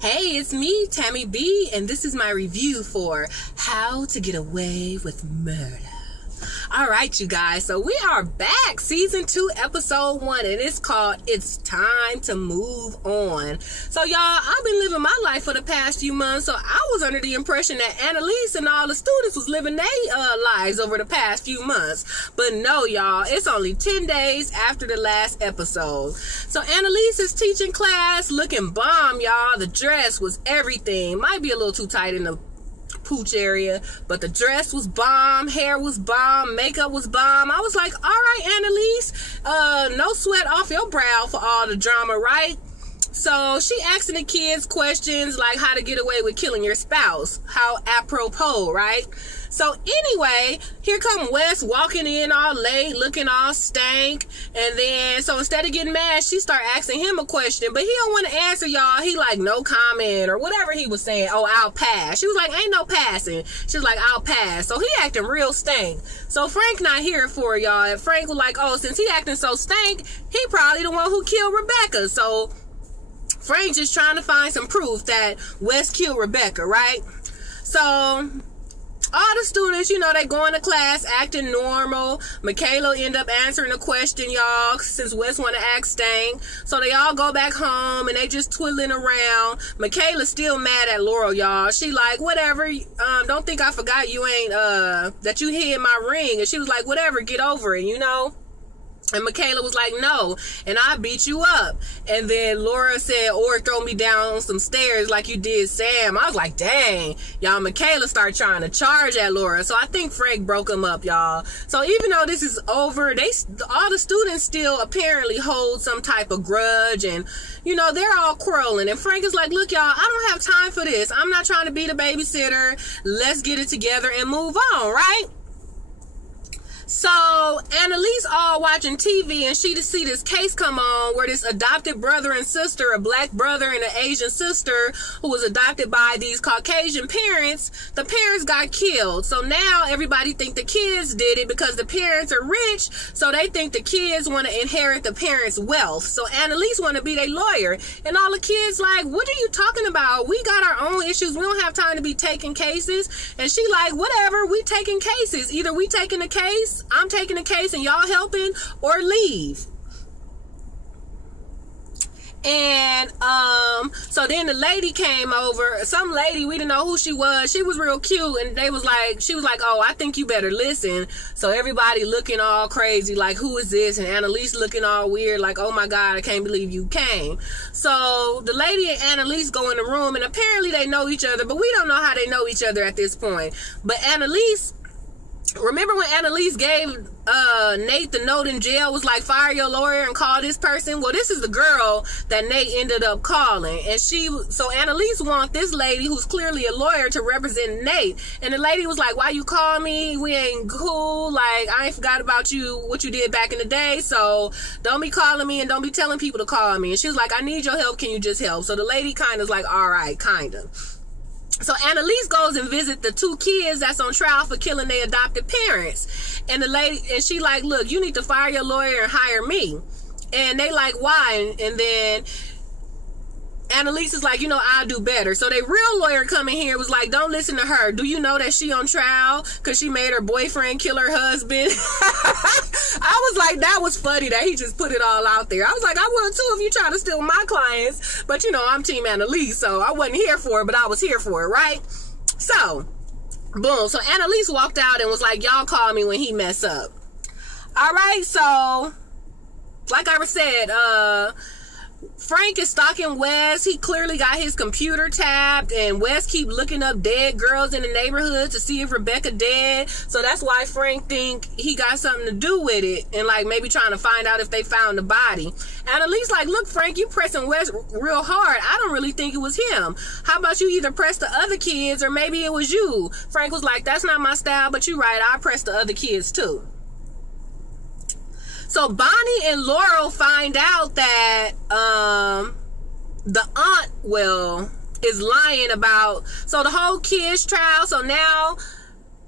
Hey, it's me, Tammy B, and this is my review for How to Get Away with Murder. Alright, you guys, so we are back, Season 2, Episode 1, and it's called It's Time to Move On. So, y'all, I've been living my life for the past few months, so I was under the impression that Annalise and all the students was living their lives over the past few months. But no, y'all, it's only 10 days after the last episode. So, Annalise is teaching class, looking bomb, y'all. The dress was everything. Might be a little too tight in the pooch area, but the dress was bomb, hair was bomb, makeup was bomb. I was like, all right, Annalise, no sweat off your brow for all the drama, right? So she asking the kids questions like how to get away with killing your spouse. How apropos, right? So anyway, here come Wes walking in all late, looking all stank. And then, so instead of getting mad, she start asking him a question. But he don't want to answer, y'all. He like, no comment or whatever he was saying. Oh, I'll pass. She was like, ain't no passing. She was like, I'll pass. So he acting real stank. So Frank not here for it, y'all. And Frank was like, oh, since he acting so stank, he probably the one who killed Rebecca. So Frank just trying to find some proof that Wes killed Rebecca, right? So all the students, you know, they going to class acting normal. Michaela end up answering a question, y'all, since Wes want to act stank. So they all go back home and they just twiddling around. Michaela's still mad at Laurel, y'all. She like, whatever, don't think I forgot you ain't, that you hid my ring. And she was like, whatever, get over it, you know? And Michaela was like, no, and I beat you up. And then Laura said, or throw me down some stairs like you did Sam. I was like, dang. Y'all, Michaela started trying to charge at Laura. So I think Frank broke them up, y'all. So even though this is over, all the students still apparently hold some type of grudge. And, you know, they're all quarreling. And Frank is like, look, y'all, I don't have time for this. I'm not trying to be the babysitter. Let's get it together and move on, right? So Annalise all watching TV and she to see this case come on where this adopted brother and sister, a black brother and an Asian sister who was adopted by these Caucasian parents, the parents got killed. So now everybody think the kids did it because the parents are rich, so they think the kids want to inherit the parents' wealth. So Annalise want to be their lawyer, and all the kids like, what are you talking about? We got our own issues. We don't have time to be taking cases. And she like, whatever, we taking cases. Either we taking the case, I'm taking the case and y'all helping, or leave. And so then the lady came over, some lady, we didn't know who she was. She was real cute, and she was like, oh, I think you better listen. So everybody looking all crazy like, who is this? And Annalise looking all weird like, oh my God, I can't believe you came. So the lady and Annalise go in the room, and apparently they know each other, but we don't know how they know each other at this point. But Annalise, remember when Annalise gave Nate the note in jail, was like, fire your lawyer and call this person? Well, this is the girl that Nate ended up calling. And so Annalise want this lady who's clearly a lawyer to represent Nate. And the lady was like, why you call me? We ain't cool. Like, I ain't forgot about you, what you did back in the day. So don't be calling me and don't be telling people to call me. And she was like, I need your help. Can you just help? So the lady kind of like, all right, kind of. So Annalise goes and visit the two kids that's on trial for killing their adopted parents. And the lady, and she like, look, you need to fire your lawyer and hire me. And they like, why? And then Annalise is like, you know, I'll do better. So their real lawyer coming here was like, don't listen to her. Do you know that she on trial because she made her boyfriend kill her husband? I was like, that was funny that he just put it all out there. I was like, I would too if you try to steal my clients. But, you know, I'm Team Annalise, so I wasn't here for it, but I was here for it, right? So, boom. So Annalise walked out and was like, y'all call me when he mess up. All right, so, like I said, Frank is stalking Wes. He clearly got his computer tapped, and Wes keep looking up dead girls in the neighborhood to see if Rebecca dead. So that's why Frank think he got something to do with it, and like maybe trying to find out if they found the body. Annalise like, look, Frank, you pressing Wes real hard. I don't really think it was him. How about you either press the other kids or maybe it was you? Frank was like, that's not my style, but you right, I press the other kids too. So Bonnie and Laurel find out that the aunt, well, is lying about, so the whole kids trial, so now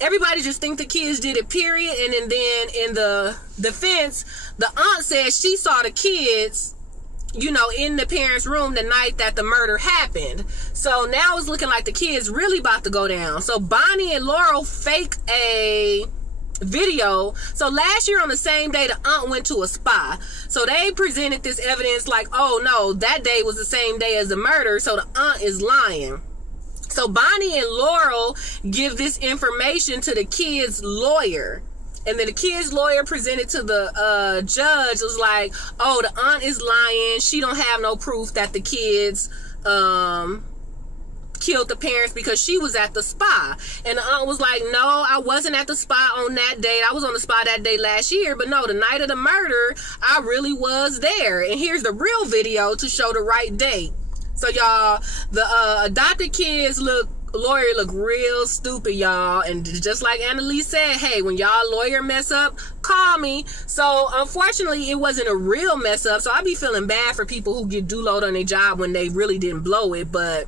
everybody just think the kids did it, period. And then in the defense, the aunt says she saw the kids you know, in the parents' room the night that the murder happened. So now it's looking like the kid's really about to go down. So Bonnie and Laurel fake a video. So last year on the same day, the aunt went to a spa. So they presented this evidence like, oh no, that day was the same day as the murder, so the aunt is lying. So Bonnie and Laurel give this information to the kid's lawyer. And then the kid's lawyer presented to the judge, was like, oh, the aunt is lying. She don't have no proof that the kids killed the parents because she was at the spa. And the aunt was like, no, I wasn't at the spa on that date. I was on the spa that day last year. But no, the night of the murder, I really was there. And here's the real video to show the right date. So y'all, the adopted kids lawyer look real stupid, y'all. And just like Annalise said, hey, when y'all lawyer mess up, call me. So unfortunately, it wasn't a real mess up. So I be feeling bad for people who get do-load on their job when they really didn't blow it. But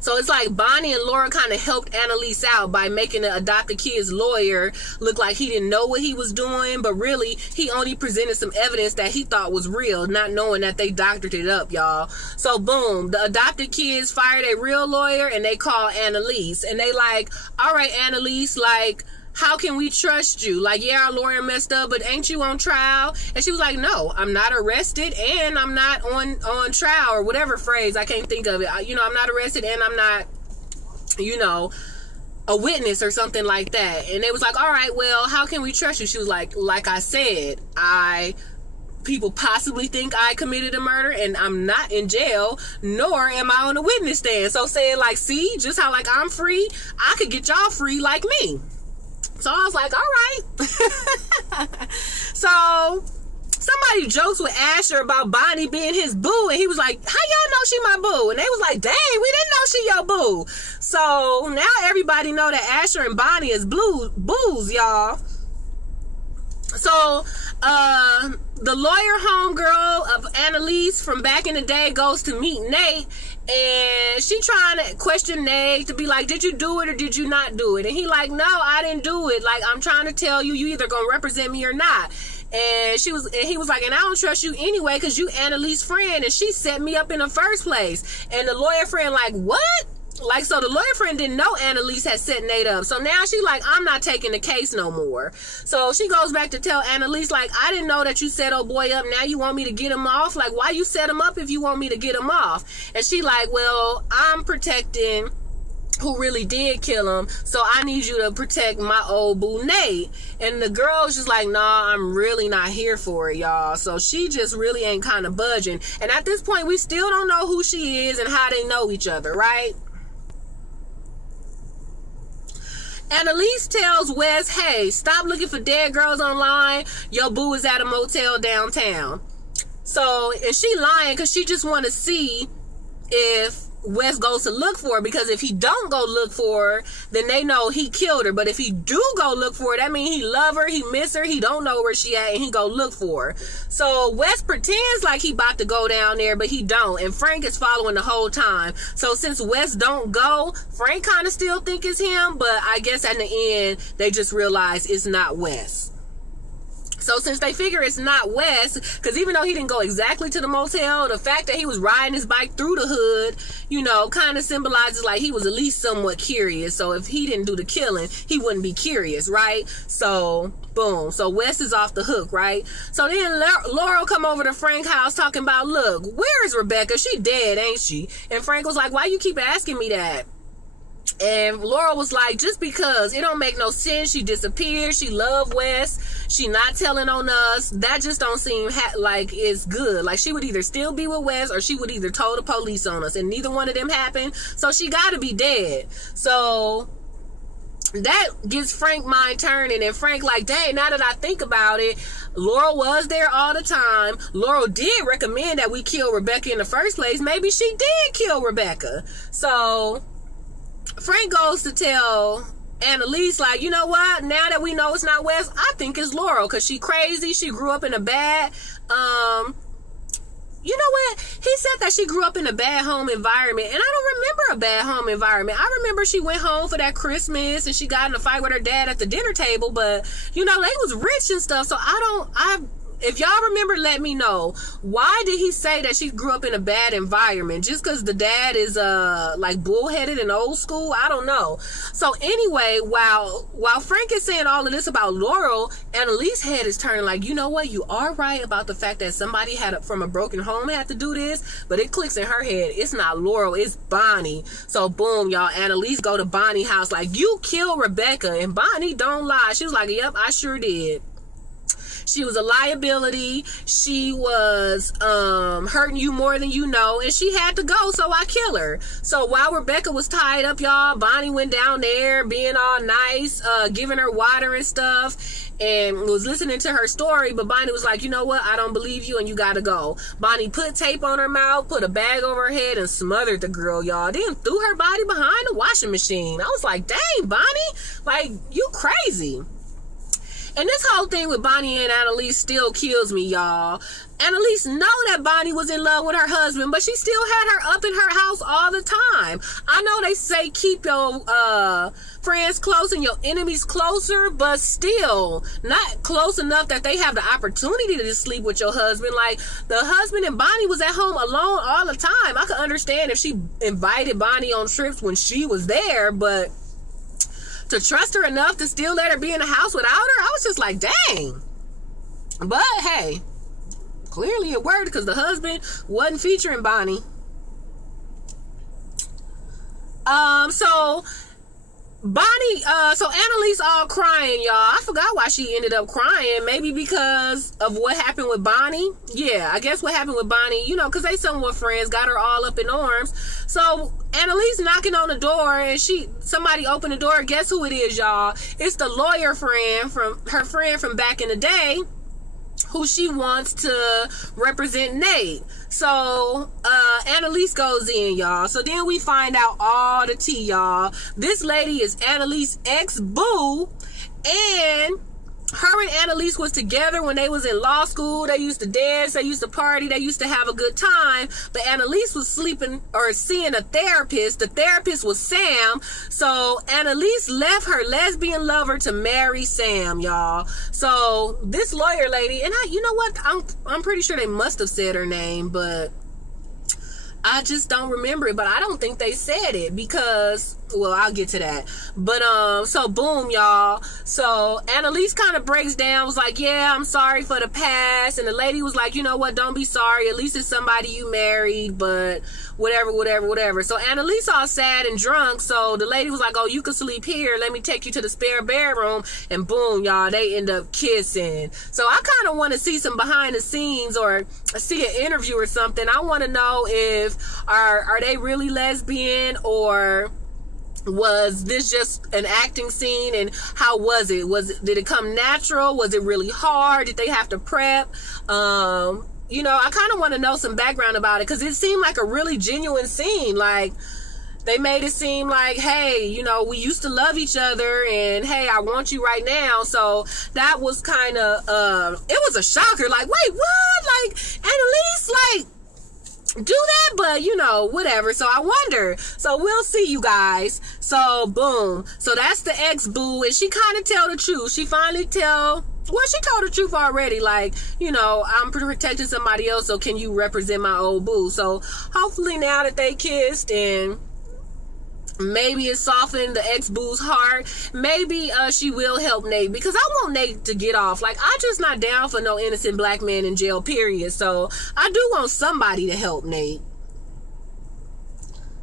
so it's like Bonnie and Laura kind of helped Annalise out by making the adopted kid's lawyer look like he didn't know what he was doing, but really he only presented some evidence that he thought was real, not knowing that they doctored it up, y'all. So boom, the adopted kids fired a real lawyer and they call Annalise and they like, all right, Annalise, like, how can we trust you? Like, yeah, our lawyer messed up, but ain't you on trial? And she was like, no, I'm not arrested and I'm not on trial, or whatever phrase. I can't think of it. You know, I'm not arrested and I'm not, you know, a witness or something like that. And they was like, all right, well, how can we trust you? She was like I said, people possibly think I committed a murder and I'm not in jail, nor am I on a witness stand. So saying like, see, just how like I'm free, I could get y'all free like me. So I was like, all right. So somebody jokes with Asher about Bonnie being his boo, and he was like, how y'all know she my boo? And they was like, dang, we didn't know she your boo. So now everybody know that Asher and Bonnie is boos, y'all. So the lawyer homegirl of Annalise from back in the day goes to meet Nate, and she trying to question Nate to be like, did you do it or did you not do it? And he like, no, I didn't do it. Like, I'm trying to tell you, you either gonna represent me or not. And he was like, and I don't trust you anyway because you Annalise's friend and she set me up in the first place. And the lawyer friend like, what? Like, so the lawyer friend didn't know Annalise had set Nate up. So now she like, I'm not taking the case no more. So she goes back to tell Annalise, like, I didn't know that you set old boy up. Now you want me to get him off? Like, why you set him up if you want me to get him off? And she like, well, I'm protecting who really did kill him, so I need you to protect my old boo Nate. And the girl's just like, nah, I'm really not here for it, y'all. So she just really ain't kind of budging. And at this point, we still don't know who she is and how they know each other, right? Annalise tells Wes, hey, stop looking for dead girls online. Your boo is at a motel downtown. So, and she lying because she just want to see if Wes goes to look for her, because if he don't go look for her, then they know he killed her. But if he do go look for her, that means he love her, he miss her, he don't know where she at, and he go look for her. So Wes pretends like he about to go down there, but he don't, and Frank is following the whole time. So since Wes don't go, Frank kind of still think it's him, but I guess at the end they just realize it's not Wes. So since they figure it's not Wes, because even though he didn't go exactly to the motel, the fact that he was riding his bike through the hood, you know, kind of symbolizes like he was at least somewhat curious. So if he didn't do the killing, he wouldn't be curious, right? So boom. So Wes is off the hook, right? So then Laurel come over to Frank's house talking about, look, where is Rebecca? She dead, ain't she? And Frank was like, why you keep asking me that? And Laura was like, just because it don't make no sense. She disappeared. She loved Wes. She not telling on us. That just don't seem like it's good. Like, she would either still be with Wes or she would either told the police on us, and neither one of them happened. So she got to be dead. So that gets Frank mind turning, and Frank like, dang, now that I think about it, Laurel was there all the time. Laurel did recommend that we kill Rebecca in the first place. Maybe she did kill Rebecca. So Frank goes to tell Annalise, like, you know what? Now that we know it's not Wes, I think it's Laurel, because she crazy. She grew up in a bad, you know what? He said that she grew up in a bad home environment, and I don't remember a bad home environment. I remember she went home for that Christmas, and she got in a fight with her dad at the dinner table, but, you know, they was rich and stuff, so if y'all remember, let me know. Why did he say that she grew up in a bad environment? Just because the dad is like bullheaded and old school? I don't know. So anyway, while Frank is saying all of this about Laurel, Annalise's head is turning like, you know what? You are right about the fact that somebody from a broken home had to do this, but it clicks in her head. It's not Laurel, it's Bonnie. So boom, y'all, Annalise go to Bonnie's house like, you killed Rebecca. And Bonnie don't lie. She was like, yep, I sure did. She was a liability. She was hurting you more than you know, and she had to go, so I kill her. So while Rebecca was tied up, y'all, Bonnie went down there being all nice, giving her water and stuff, and was listening to her story. But Bonnie was like, you know what, I don't believe you and you gotta go. Bonnie put tape on her mouth, put a bag over her head, and smothered the girl, y'all. Then threw her body behind the washing machine. I was like, dang, Bonnie, like, you crazy. And this whole thing with Bonnie and Annalise still kills me, y'all. Annalise know that Bonnie was in love with her husband, but she still had her up in her house all the time. I know they say keep your friends close and your enemies closer, but still not close enough that they have the opportunity to sleep with your husband. Like, the husband and Bonnie was at home alone all the time. I could understand if she invited Bonnie on trips when she was there, but to trust her enough to still let her be in the house without her, I was just like, dang. But hey, clearly it worked because the husband wasn't featuring Bonnie. So Annalise all crying, y'all. I forgot why she ended up crying. Maybe because of what happened with Bonnie. Yeah, I guess what happened with Bonnie, you know, because they somewhat friends, got her all up in arms. So Annalise knocking on the door, and somebody opened the door. Guess who it is, y'all? It's the lawyer friend from back in the day, who she wants to represent Nate. So Annalise goes in, y'all. So then we find out all the tea, y'all. This lady is Annalise's ex-boo, and her and Annalise was together when they was in law school. They used to dance, they used to party, they used to have a good time. But Annalise was seeing a therapist. The therapist was Sam. So Annalise left her lesbian lover to marry Sam, y'all. So this lawyer lady, and you know what? I'm pretty sure they must have said her name, but I just don't remember it. But I don't think they said it because, well, I'll get to that. But so boom, y'all. So Annalise kind of breaks down, was like, yeah, I'm sorry for the past. And the lady was like, you know what, don't be sorry, at least it's somebody you married, but whatever. So Annalise all sad and drunk, so the lady was like, oh, you can sleep here, let me take you to the spare bedroom. And boom, y'all, they end up kissing. So I kind of want to see some behind the scenes or see an interview or something. I want to know if are they really lesbian, or was this just an acting scene, and how was it? Did it come natural? Was it really hard? Did they have to prep? You know, I kind of want to know some background about it, because it seemed like a really genuine scene. Like, they made it seem like, hey, you know, we used to love each other, and hey, I want you right now. So that was kind of, it was a shocker. Like, wait, what? Like, Annalise, like, do that, but you know, whatever. So I wonder. So we'll see, you guys. So boom. So that's the ex-boo, and she kind of tell the truth. She finally she told the truth already. Like, you know, I'm protecting somebody else, so can you represent my old boo? So hopefully now that they kissed and maybe it softened the ex-boo's heart, maybe she will help Nate, because I want Nate to get off. Like, I'm just not down for no innocent black man in jail, period. So I do want somebody to help Nate.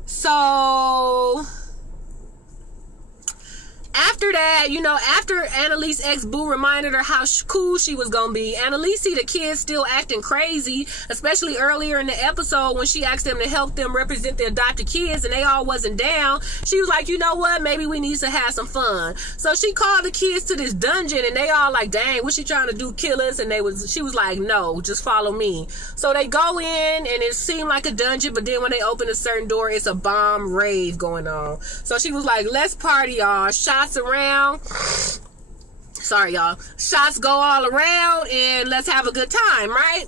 So after that, you know, after Annalise's ex-boo reminded her how cool she was gonna be, Annalise see the kids still acting crazy, especially earlier in the episode when she asked them to help them represent the adopted kids and they all wasn't down. She was like, you know what, maybe we need to have some fun. So she called the kids to this dungeon, and they all like, dang, what's she trying to do, kill us? And she was like, no, just follow me. So they go in, and it seemed like a dungeon, but then when they open a certain door, it's a bomb rave going on. So she was like, let's party, y'all. Shots around. Sorry, y'all. Shots go all around, and let's have a good time, right?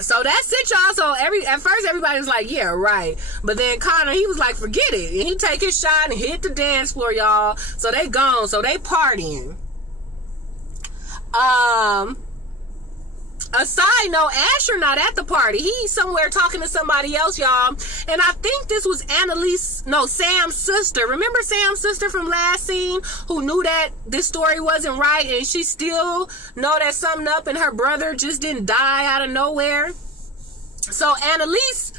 So that's it, y'all. So at first everybody was like, yeah, right. But then Connor, he was like, forget it. And he take his shot and hit the dance floor, y'all. So they gone. So they partying. A side note, Asher not at the party. He's somewhere talking to somebody else, y'all. And I think this was Sam's sister. Remember Sam's sister from last scene who knew that this story wasn't right and she still know that something up and her brother just didn't die out of nowhere? So Annalise,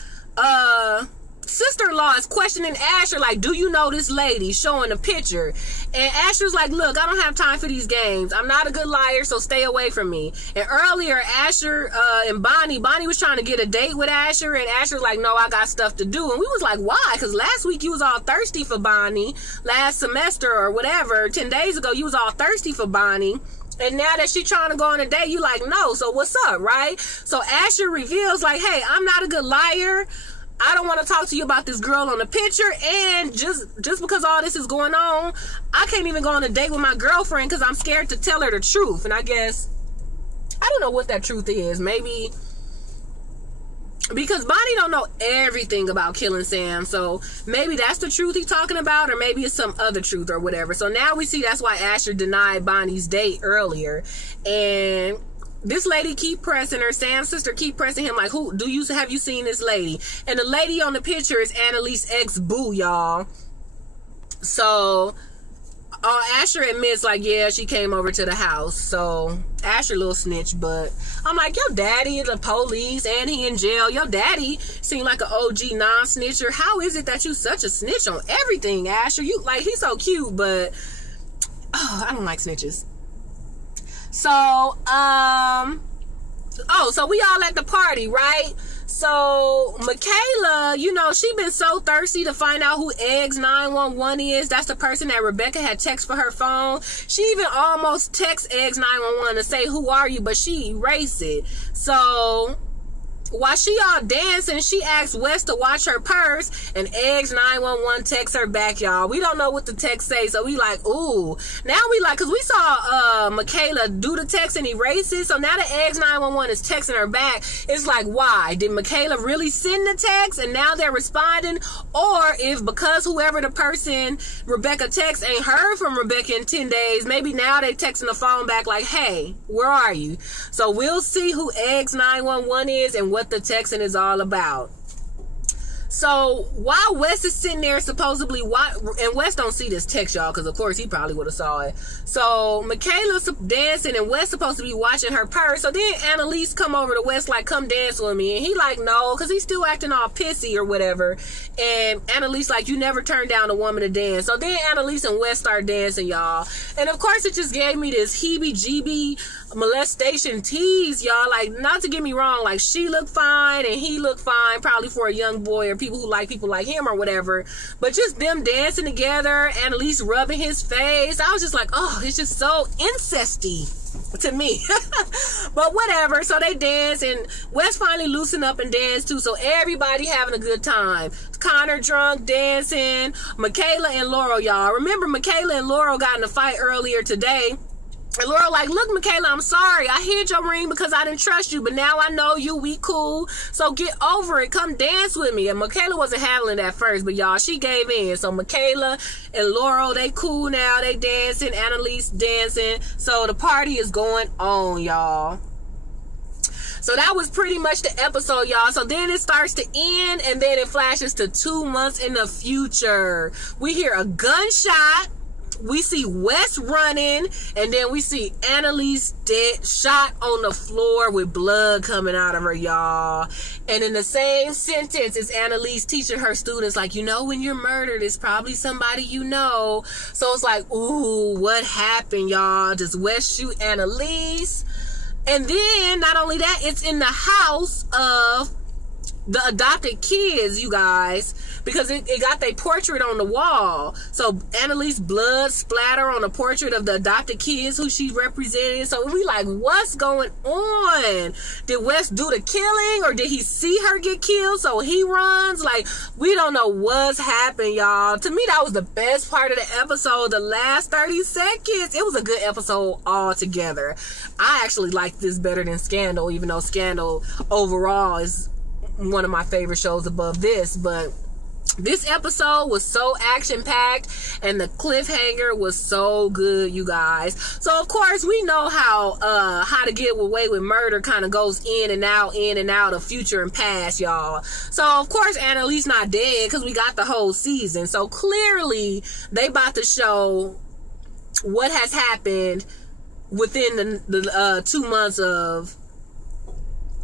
sister-in-law is questioning Asher like, do you know this lady? Showing a picture. And Asher's like, look, I don't have time for these games. I'm not a good liar, so stay away from me. And earlier, Asher and Bonnie was trying to get a date with Asher, and Asher's like, no, I got stuff to do. And we was like, why? Because last week you was all thirsty for Bonnie. Last semester or whatever, 10 days ago, you was all thirsty for Bonnie. And now that she trying to go on a date, you like, no, so what's up, right? So Asher reveals like, hey, I'm not a good liar. I don't want to talk to you about this girl on the picture, and just because all this is going on, I can't even go on a date with my girlfriend because I'm scared to tell her the truth. And I guess, I don't know what that truth is. Maybe because Bonnie don't know everything about killing Sam, so maybe that's the truth he's talking about, or maybe it's some other truth or whatever. So now we see that's why Asher denied Bonnie's date earlier. And this lady keep pressing her. Sam's sister keep pressing him like, have you seen this lady? And the lady on the picture is Annalise's ex-boo, y'all. So Asher admits like, yeah, she came over to the house. So Asher little snitch, but I'm like, your daddy is the police and he in jail. Your daddy seemed like an OG non-snitcher. How is it that you such a snitch on everything, Asher? You like, he's so cute, but I don't like snitches. So, so we all at the party, right? So, Michaela, you know, she been so thirsty to find out who Eggs 911 is. That's the person that Rebecca had text for her phone. She even almost text Eggs 911 to say, who are you? But she erased it. So, while she all dancing, she asks Wes to watch her purse, and Eggs 911 texts her back, y'all. We don't know what the text say, so we like, ooh. Now we like, because we saw Michaela do the text and erase it, so now that Eggs 911 is texting her back, it's like, why? Did Michaela really send the text, and now they're responding? Or if because whoever the person Rebecca texts ain't heard from Rebecca in 10 days, maybe now they texting the phone back like, hey, where are you? So we'll see who Eggs 911 is and what the texting is all about. So while Wes is sitting there supposedly, and Wes don't see this text, y'all, because of course he probably would have saw it. So Michaela's dancing and Wes supposed to be watching her purse. So then Annalise come over to Wes like, come dance with me. And he like, no, because he's still acting all pissy or whatever. And Annalise like, you never turn down a woman to dance. So then Annalise and Wes start dancing, y'all. And of course it just gave me this heebie-jeebie molestation tease, y'all. Like, not to get me wrong, like she looked fine and he looked fine, probably for a young boy or people who like people like him or whatever, but just them dancing together and at least rubbing his face, I was just like, oh, it's just so incesty to me. But whatever. So they dance and Wes finally loosened up and danced too, so everybody having a good time. Connor drunk, dancing. Michaela and Laurel, y'all. Remember Michaela and Laurel got in a fight earlier today. And Laura like, look, Michaela, I'm sorry. I hid your ring because I didn't trust you, but now I know you. We cool. So get over it. Come dance with me. And Michaela wasn't handling that first, but y'all, she gave in. So Michaela and Laurel, they cool now. They dancing. Annalise dancing. So the party is going on, y'all. So that was pretty much the episode, y'all. So then it starts to end, and then it flashes to 2 months in the future. We hear a gunshot. We see Wes running, and then we see Annalise dead, shot on the floor with blood coming out of her, y'all. And in the same sentence is Annalise teaching her students, like, you know, when you're murdered, it's probably somebody you know. So it's like, ooh, what happened, y'all? Does Wes shoot Annalise? And then, not only that, it's in the house of the adopted kids, you guys, because it got their portrait on the wall. So Annalise blood splatter on the portrait of the adopted kids who she represented. So we like, what's going on? Did Wes do the killing, or did he see her get killed so he runs? Like, we don't know what's happened, y'all. To me, that was the best part of the episode, the last 30 seconds. It was a good episode altogether. I actually like this better than Scandal, even though Scandal overall is one of my favorite shows above this. But This episode was so action-packed, and the cliffhanger was so good, you guys. So, of course, we know how to get away with murder kind of goes in and out of future and past, y'all. So, of course, Annalise not dead because we got the whole season. So, clearly, they about to show what has happened within the 2 months of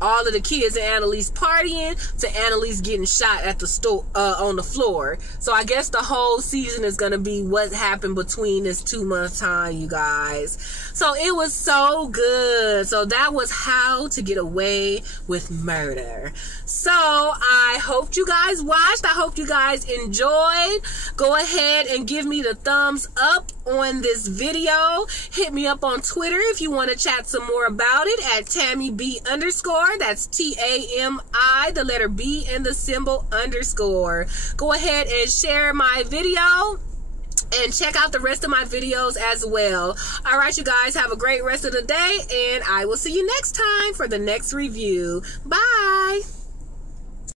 all of the kids and Annalise partying to Annalise getting shot at the store on the floor. So I guess the whole season is gonna be what happened between this 2 months time, you guys. So it was so good. So that was How to Get Away with Murder. So I hope you guys watched. I hope you guys enjoyed. Go ahead and give me the thumbs up on this video. Hit me up on Twitter if you want to chat some more about it at TammyB_. That's TAMI, the letter B and the symbol _. Go ahead and share my video and check out the rest of my videos as well. All right, you guys, have a great rest of the day, and I will see you next time for the next review. Bye.